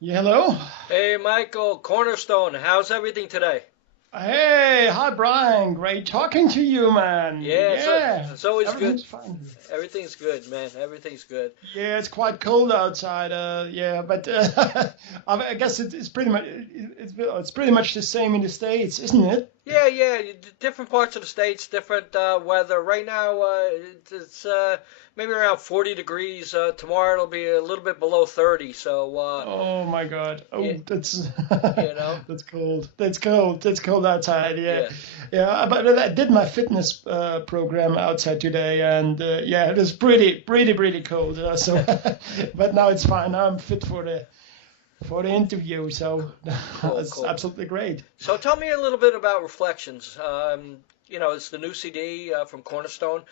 Yeah, hello. Hey Michael, Cornerstone, how's everything today? Hey, hi Brian. Great talking to you, man. Yeah, Yeah, it's always good. everything's fine here. Everything's good, man. Everything's good. Yeah, it's quite cold outside. Yeah, but I guess it's pretty much it's pretty much the same in the States, isn't it? Yeah. Different parts of the states, different weather. Right now, it's maybe around 40 degrees. Tomorrow it'll be a little bit below 30. So, Oh my God. yeah, Oh, that's you know, that's cold. That's cold. That's cold outside. Yeah, yeah. yeah. But I did my fitness program outside today, and yeah, it was pretty cold. So, but now it's fine. Now I'm fit for the interview. So Cool, that's cool. absolutely great. So tell me a little bit about Reflections. It's the new CD from Cornerstone.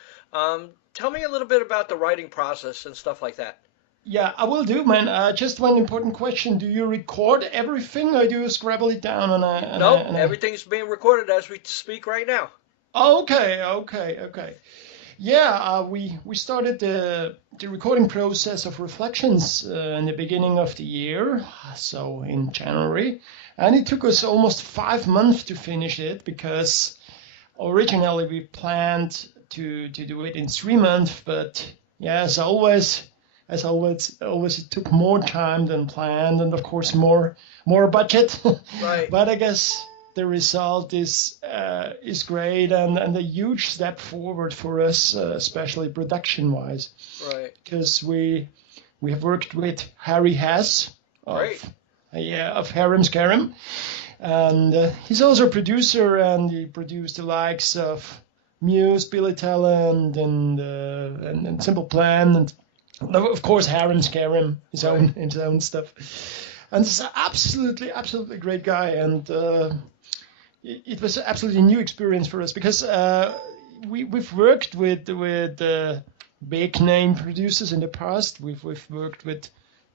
Tell me a little bit about the writing process and stuff like that. Yeah, I will do, man. Just one important question: do you record everything, or do you scribble it down Nope, on a... everything's being recorded as we speak right now. Okay. Yeah, we started the recording process of Reflections in the beginning of the year, so in January, and it took us almost 5 months to finish it because originally we planned to do it in 3 months, but yeah, as always, it took more time than planned, and of course more budget. Right, But I guess the result is great and a huge step forward for us, especially production wise, right, because we have worked with Harry Hess of great, of Harem Scarum, and he's also a producer, and he produced the likes of Muse, Billy Talent, and Simple Plan, and of course Harem Scarum, right. his own stuff. And he's an absolutely great guy, and it was an absolutely new experience for us because we've worked with big name producers in the past. We've worked with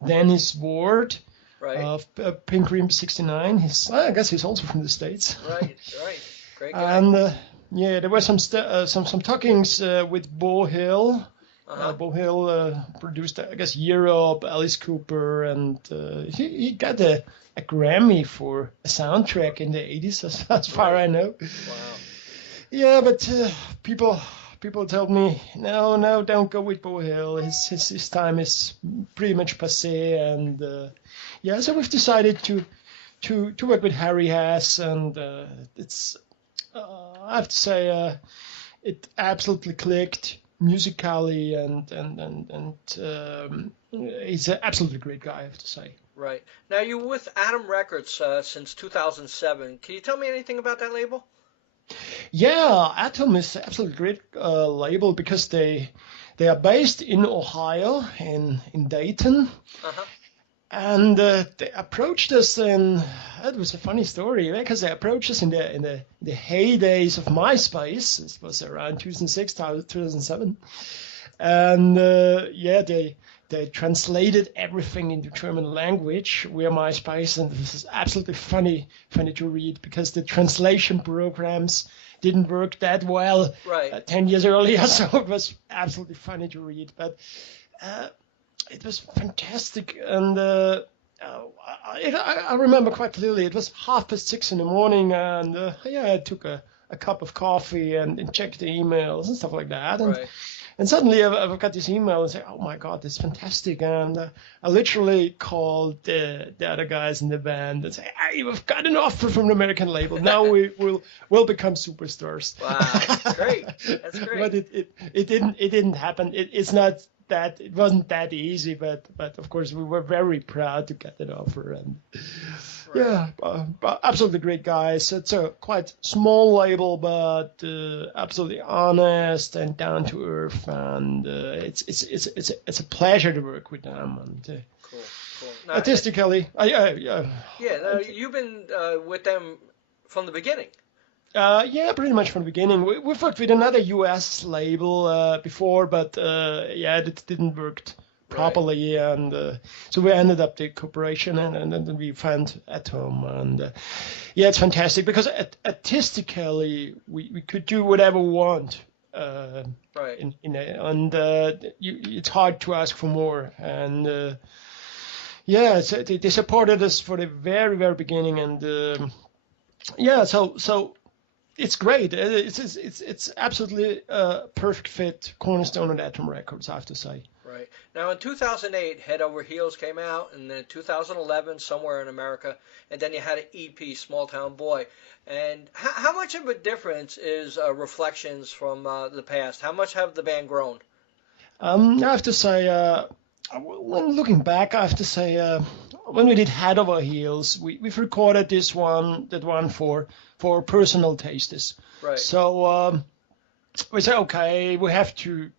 Dennis Ward Right, of Pink Cream 69. I guess he's also from the States. right. Great guy. And yeah, there were some talkings with Bo Hill. Uh-huh. Bo Hill produced, I guess, Europe, Alice Cooper, and he got a Grammy for a soundtrack in the 80s, as far Right. I know. Wow. Yeah, but people told me, no, don't go with Bo Hill. His time is pretty much passé, and yeah, so we've decided to work with Harry Hess, and it's I have to say it absolutely clicked musically, and he's an absolutely great guy, I have to say. Right. Now you're with Atom Records since 2007. Can you tell me anything about that label? Yeah, Atom is an absolutely great label because they are based in Ohio, in Dayton, Uh-huh. and they approached us, and it was a funny story because they approached us in the heydays of MySpace. This was around 2006, 2007, and yeah, they translated everything into German language via MySpace, and this is absolutely funny to read because the translation programs didn't work that well Right. 10 years earlier, so it was absolutely funny to read. But uh, it was fantastic, and I remember quite clearly. It was 6:30 in the morning, and yeah, I took a cup of coffee and checked the emails and stuff like that, Right. and suddenly I've got this email and say, "Oh my God, this is fantastic!" And I literally called the other guys in the band and say, "Hey, we've got an offer from an American label. Now we'll become superstars." Wow. Great. That's great. But it didn't happen. It's not that it wasn't that easy, but of course we were very proud to get that offer, and Right. yeah, but absolutely great guys. It's a quite small label, but absolutely honest and down to earth, and it's a pleasure to work with them. And Cool. Cool. Now, artistically, yeah. Now you've been with them from the beginning. yeah, pretty much from the beginning. We've worked with another U.S. label before, but yeah, it didn't work Right. properly, and so we ended up the cooperation, and then we found Atom, and yeah, it's fantastic because artistically we could do whatever we want. Right. And it's hard to ask for more, and Yeah, so they supported us for the very, very beginning, and yeah, so it's great. It's absolutely a perfect fit, Cornerstone and Atom Records, I have to say. Right. Now in 2008, Head Over Heels came out, and then 2011, Somewhere in America, and then you had an EP, Smalltown Boy. And how much of a difference is Reflections from the past? How much have the band grown? I have to say, when looking back, I have to say, when we did Head Over Heels, we've recorded that one for personal tastes. Right. So we said, okay, we have to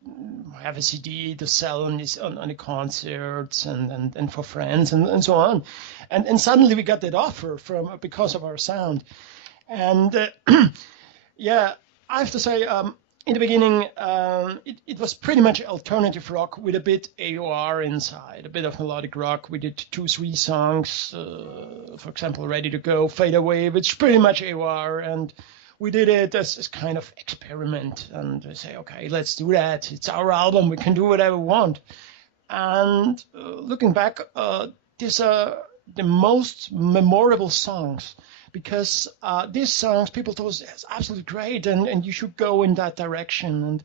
have a CD to sell on the concerts and for friends and so on. And suddenly we got that offer because of our sound. And yeah, I have to say, in the beginning, it was pretty much alternative rock with a bit AOR inside, a bit of melodic rock. We did 2-3 songs, for example, Ready to Go, Fade Away, which is pretty much AOR, and we did it as kind of experiment. And we say, okay, let's do that. It's our album. We can do whatever we want. And looking back, these are the most memorable songs. Because these songs, people told us it's absolutely great, and you should go in that direction.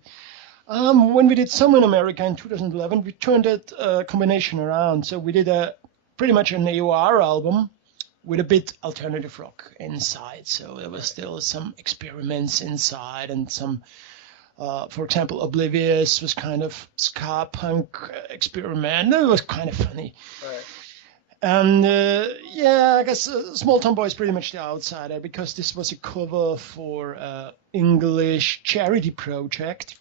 And when we did Somewhere in America in 2011, we turned that combination around. So we did pretty much an AOR album with a bit alternative rock inside. So there was still some experiments inside, and some, for example, Oblivious was kind of ska punk experiment. It was kind of funny. Right. And yeah, I guess Smalltown Boy is pretty much the outsider, because this was a cover for English charity project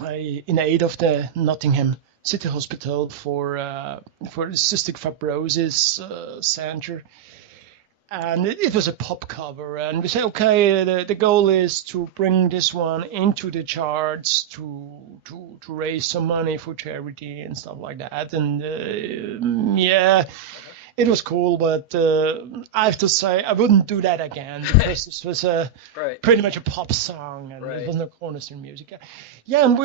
in aid of the Nottingham City Hospital for cystic fibrosis center. And it was a pop cover, and we said, okay, the goal is to bring this one into the charts to raise some money for charity and stuff like that. And yeah, it was cool, but I have to say I wouldn't do that again, because this was pretty much a pop song, and it was no Cornerstone music. Yeah, and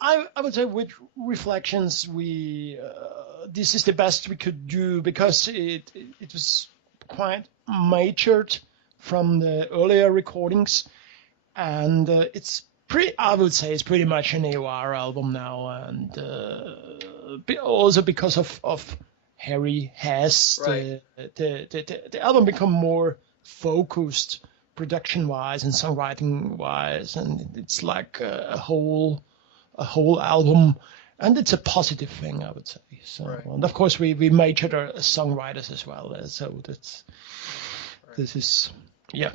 I would say with Reflections, this is the best we could do, because it was quite matured from the earlier recordings, and I would say it's pretty much an AOR album now, and also because of Harry Hess, the album become more focused production-wise and songwriting-wise, and it's like a whole album. And it's a positive thing, I would say. So, and of course, we matured our songwriters as well. So this is, yeah.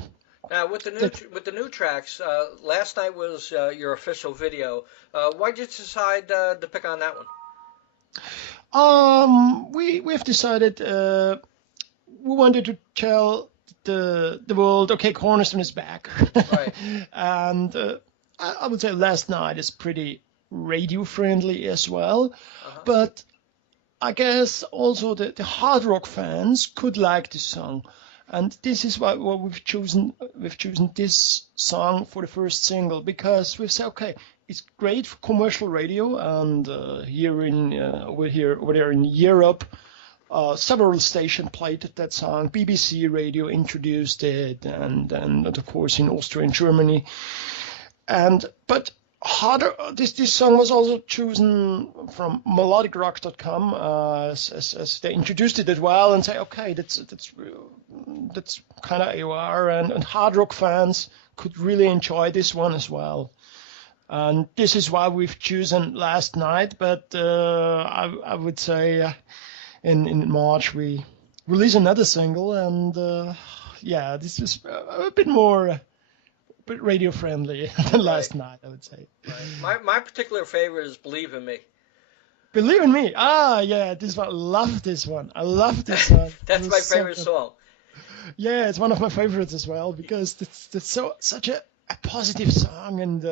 Now with the new tracks, last night was your official video. Why did you decide to pick on that one? We've decided we wanted to tell the world, okay, Cornerstone is back. Right. And I would say last night is pretty radio friendly as well, but I guess also the hard rock fans could like this song, and this is why we've chosen this song for the first single, because we've said, okay, it's great for commercial radio, and over there in Europe, several stations played that song. BBC Radio introduced it, and of course in Austria and Germany, but this song was also chosen from melodicrock.com as they introduced it as well, and say, okay, that's kind of AOR, and hard rock fans could really enjoy this one as well. And this is why we've chosen Last Night, but I would say in March we release another single, and yeah, this is a bit more radio friendly than Last Night, I would say. Right. My particular favorite is Believe in Me. Believe in Me. Yeah, this one. I love this one. One. That's my favorite song. Yeah, it's one of my favorites as well, because it's such a positive song, and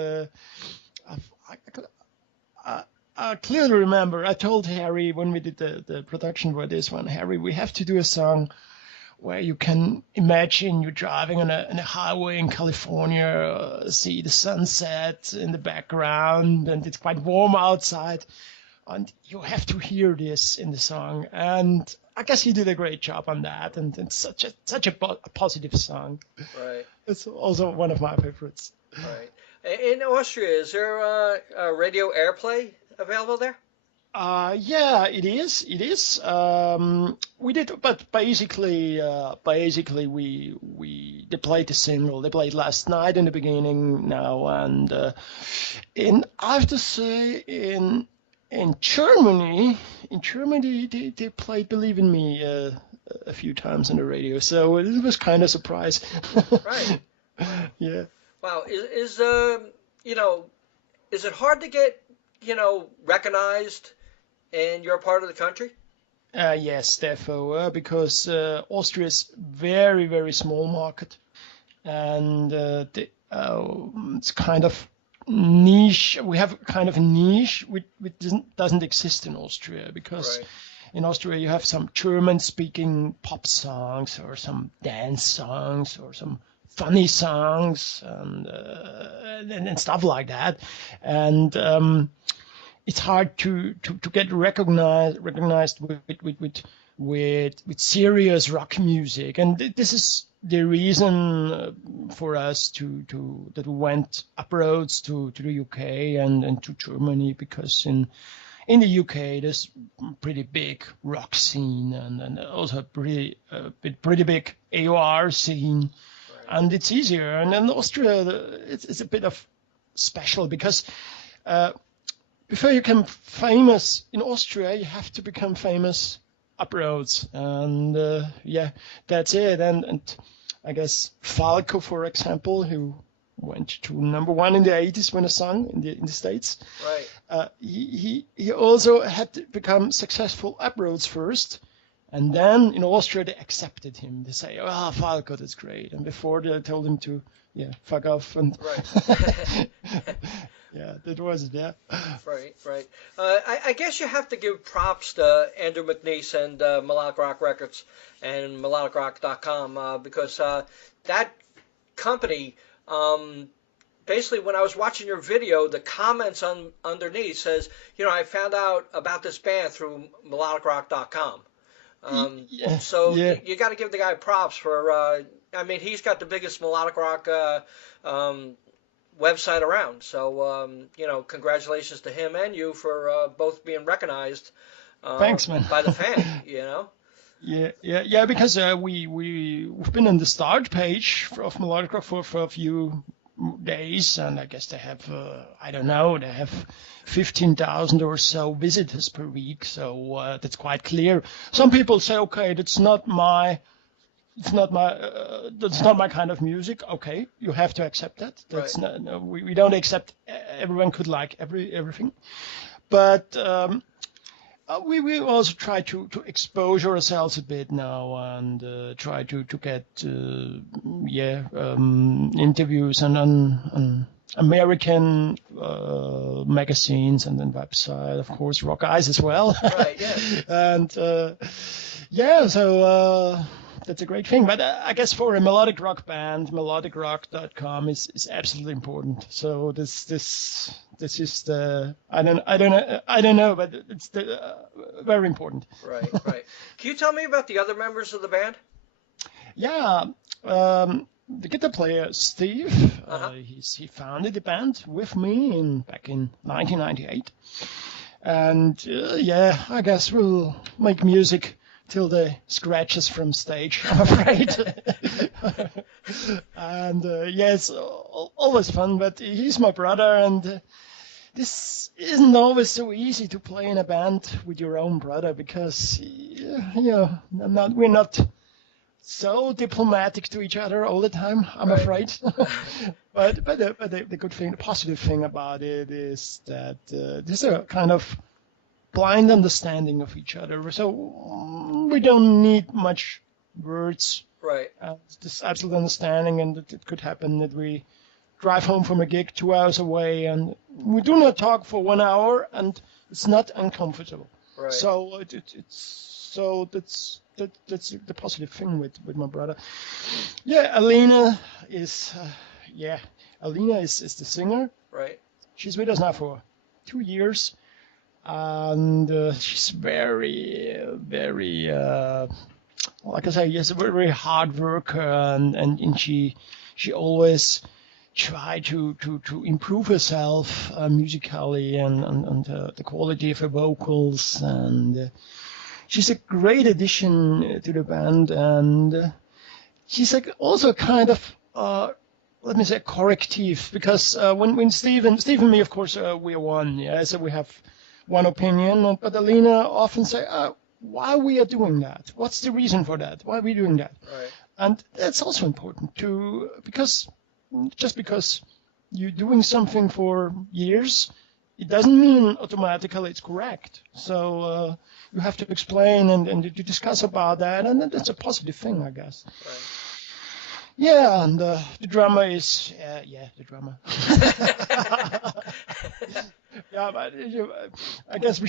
I clearly remember I told Harry when we did the production for this one, Harry, we have to do a song where you can imagine you're driving on a highway in California, see the sunset in the background, and it's quite warm outside, and you have to hear this in the song. And I guess he did a great job on that, and it's such a positive song. Right. It's also one of my favorites. Right. In Austria, is there a radio airplay available there? Yeah, it is. It is. We did, but basically, they played the single. They played last night in the beginning now, and I have to say in Germany, they played "Believe in Me" a few times on the radio, so it was kind of a surprise. Right. Yeah. Wow. Is it hard to get recognized in your part of the country? Yes, therefore, because Austria is very, very small market, and it's kind of niche. We have kind of a niche which doesn't exist in Austria, because Right. in Austria you have some German-speaking pop songs or some dance songs or some funny songs and stuff like that, and it's hard to get recognized with serious rock music, and this is the reason for us that we went abroad to the UK and to Germany, because in the UK there's pretty big rock scene and also pretty big AOR scene, Right. and it's easier. And in Austria it's a bit of special, because before you become famous in Austria, you have to become famous abroad, and yeah, that's it. And I guess Falco, for example, who went to #1 in the 80s when a song in the States, Right. he also had to become successful abroad first, and then in Austria they accepted him. They say, "Oh, Falco, that's great," and before they told him to fuck off, and Right. yeah, that was it. Yeah. Right, right. I guess you have to give props to Andrew McNeese and Melodic Rock Records and melodicrock.com because that company, basically when I was watching your video, the comments underneath says, I found out about this band through melodicrock.com. Yeah, So yeah. you got to give the guy props for, he's got the biggest melodic rock website around. So, congratulations to him and you for both being recognized Thanks, man. by the fan, Yeah, because we've been on the start page of Melodic Rock for a few days, and I guess they have, I don't know, they have 15,000 or so visitors per week, so that's quite clear. Some people say, okay, that's not my kind of music. Okay, you have to accept that. That's Right. not, no, we don't accept everyone could like everything, but we also try to expose ourselves a bit now, and try to get interviews on American magazines and then website, of course, RockEyez as well. Right, yeah. And so that's a great thing. But I guess for a melodic rock band, melodicrock.com is absolutely important. So this is the I don't know, but it's very important. Right, right. Can you tell me about the other members of the band? Yeah, the guitar player Steve, he founded the band with me back in 1998, and I guess we'll make music till the scratches from stage, I'm afraid. And it's always fun, but he's my brother, and this isn't always so easy to play in a band with your own brother, because we're not so diplomatic to each other all the time, I'm Right. afraid. but the good thing, the positive thing about it is that there's a kind of blind understanding of each other. So we don't need much words. Right. This absolute understanding, and it could happen that we drive home from a gig 2 hours away, and we do not talk for 1 hour, and it's not uncomfortable. Right. So that's the positive thing with my brother. Yeah, Alina is the singer. Right. She's with us now for 2 years. and she's very, like I say, yes, a very hard worker, and she always try to improve herself musically and the quality of her vocals, and she's a great addition to the band, and she's like also kind of let me say corrective, because when Steve and me, of course, we are one, yeah, so we have one opinion, but Alina often say, why we are doing that? What's the reason for that? Why are we doing that? Right. And that's also important because just because you're doing something for years, it doesn't mean automatically it's correct. So you have to explain and to discuss about that, and that's a positive thing, I guess. Right. Yeah, and the drama is, the drama. Yeah, but I guess we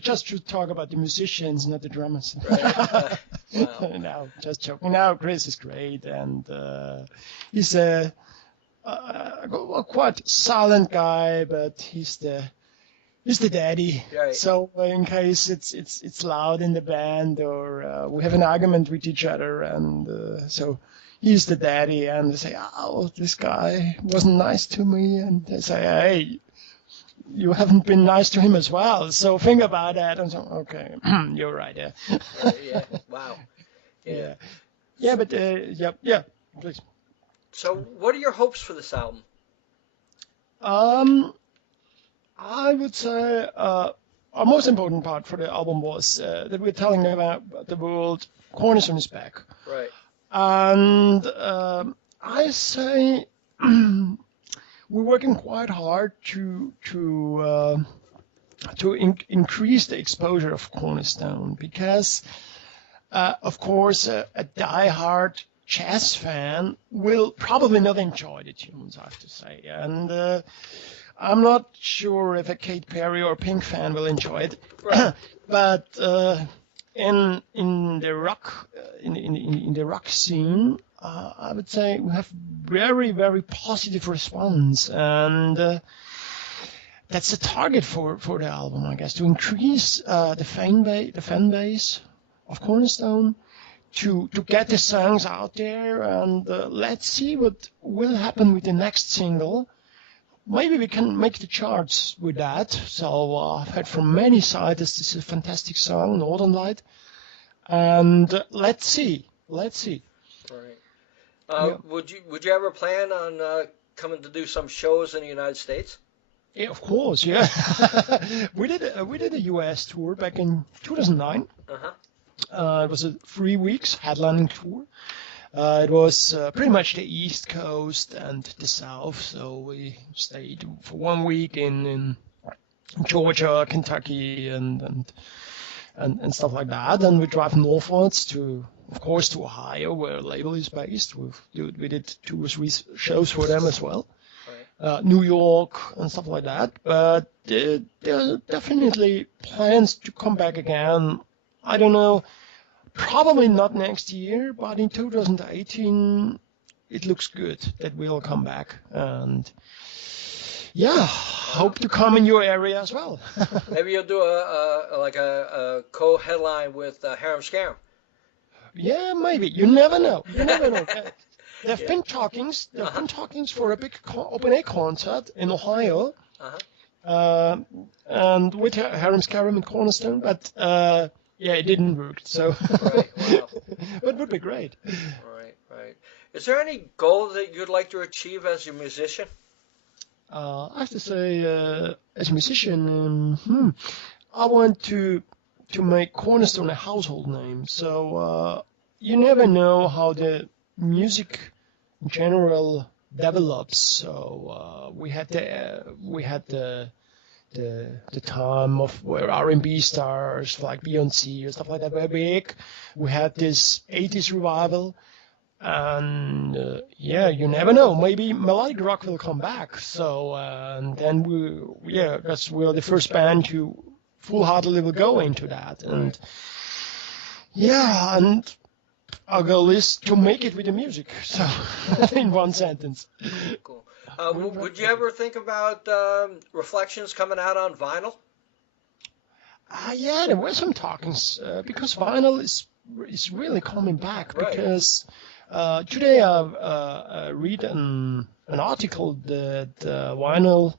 just should talk about the musicians, not the drummers. Right. Wow. No, just joking. Now Chris is great, and he's a quite silent guy, but he's the daddy. Right. So in case it's loud in the band, or we have an argument with each other, and so he's the daddy, and they say, oh, this guy wasn't nice to me, and they say, hey, you haven't been nice to him as well, so think about that. And so, okay, you're right, yeah. Yeah. Wow. Yeah. Yeah, but yeah, please. So, what are your hopes for this album? I would say our most important part for the album was that we're telling about the world. Cornerstone is back. Right. And I say we're working quite hard to increase the exposure of Cornerstone, because, of course, a die-hard jazz fan will probably not enjoy the tunes, I have to say, and I'm not sure if a Katy Perry or Pink fan will enjoy it, Right. but in the rock in the rock scene, I would say we have very, very positive response, and that's the target for the album, I guess, to increase the fan base of Cornerstone, to get the songs out there, and let's see what will happen with the next single. Maybe we can make the charts with that. So I've heard from many sides this is a fantastic song, Northern Light, and let's see. Right. Yeah. Would you ever plan on coming to do some shows in the United States? Yeah, of course, yeah. we did a US tour back in 2009. Uh-huh. It was a 3 weeks headlining tour. It was pretty much the East Coast and the South, so we stayed for 1 week in Georgia, Kentucky, and stuff like that. And we drive northwards to Ohio, where label is based. We did 2 or 3 shows for them as well. Right. New York and stuff like that. But there are definitely plans to come back again. I don't know. Probably not next year, but in 2018, it looks good that we'll come back. And yeah, hope to come in your area as well. Maybe you'll do a co-headline with Harem Scarum. Yeah, maybe. You never know. There have been talkings. There have Uh-huh. been talkings for a big open air concert in Ohio, Uh-huh. and with Harem Scarum and Cornerstone, but yeah, it didn't work. So, Right. Wow. but it would be great. Right. Is there any goal that you'd like to achieve as a musician? I have to say, as a musician, I want to make Cornerstone a household name. So you never know how the music in general develops. So we had the time of where R&B stars like Beyonce or stuff like that were big. We had this 80s revival. And yeah, you never know. Maybe melodic rock will come back. So and then because we're the first band who full-heartedly will go into that. And yeah, and our goal is to make it with the music. So in one sentence. Cool. Would you ever think about Reflections coming out on vinyl? Yeah, there were some talkings because vinyl is really coming back. Right. Because today I read an article that vinyl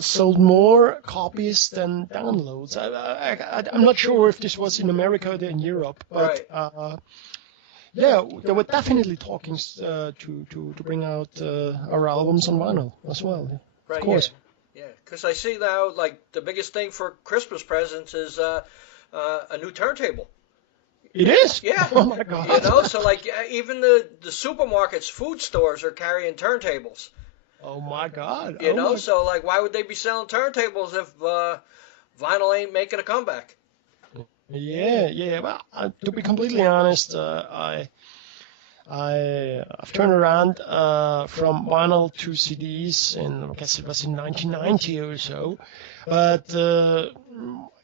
sold more copies than downloads. I'm not sure if this was in America or in Europe, but Right. yeah, there were definitely talkings to bring out our albums on vinyl as well. Of Right. course. Yeah. Because I see now, like the biggest thing for Christmas presents is a new turntable. It is. Yeah. Oh my God. You know, so like even the supermarkets, food stores are carrying turntables. Oh my God. You Oh know, my. so like why would they be selling turntables if vinyl ain't making a comeback? Yeah, yeah. Well, to be completely honest, I've turned around from vinyl to CDs, and I guess it was in 1990 or so. But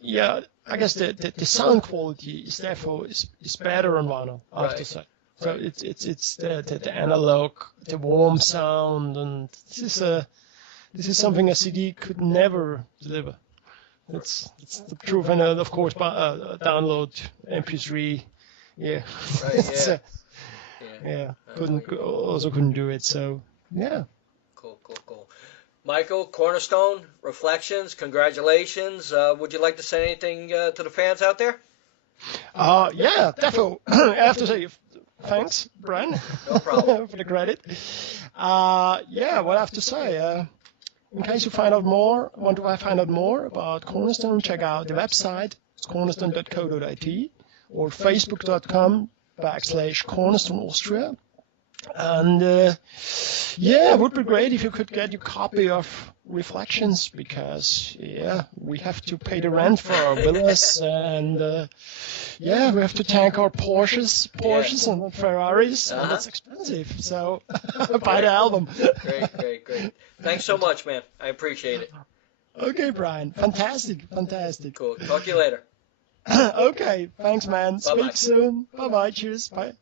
yeah, I guess the sound quality is therefore is better on vinyl, I have to Right. say. So Right. it's the analog, the warm sound, and this is something a CD could never deliver. It's the truth, and of course, download MP3. Yeah, Right. it's, Yeah. yeah, Yeah. couldn't do it. So yeah. Cool. Cool. Cool. Michael, Cornerstone Reflections. Congratulations. Would you like to say anything to the fans out there? Yeah, definitely. I have to say thanks, Brian, No problem. for the credit. Yeah, what I have to say. In case you want to find out more about Cornerstone, check out the website. It's cornerstone.co.it or facebook.com/Cornerstone Austria. And yeah, it would be great if you could get your copy of Reflections, because yeah, we have to pay the rent for our villas, and yeah, we have to tank our Porsches and Ferraris, and that's expensive. So buy the album. Great. Thanks so much, man. I appreciate it. Okay, Brian. Fantastic. Cool. Talk to you later. Okay, thanks, man. Bye-bye. Speak soon. Bye-bye. Cheers. Bye.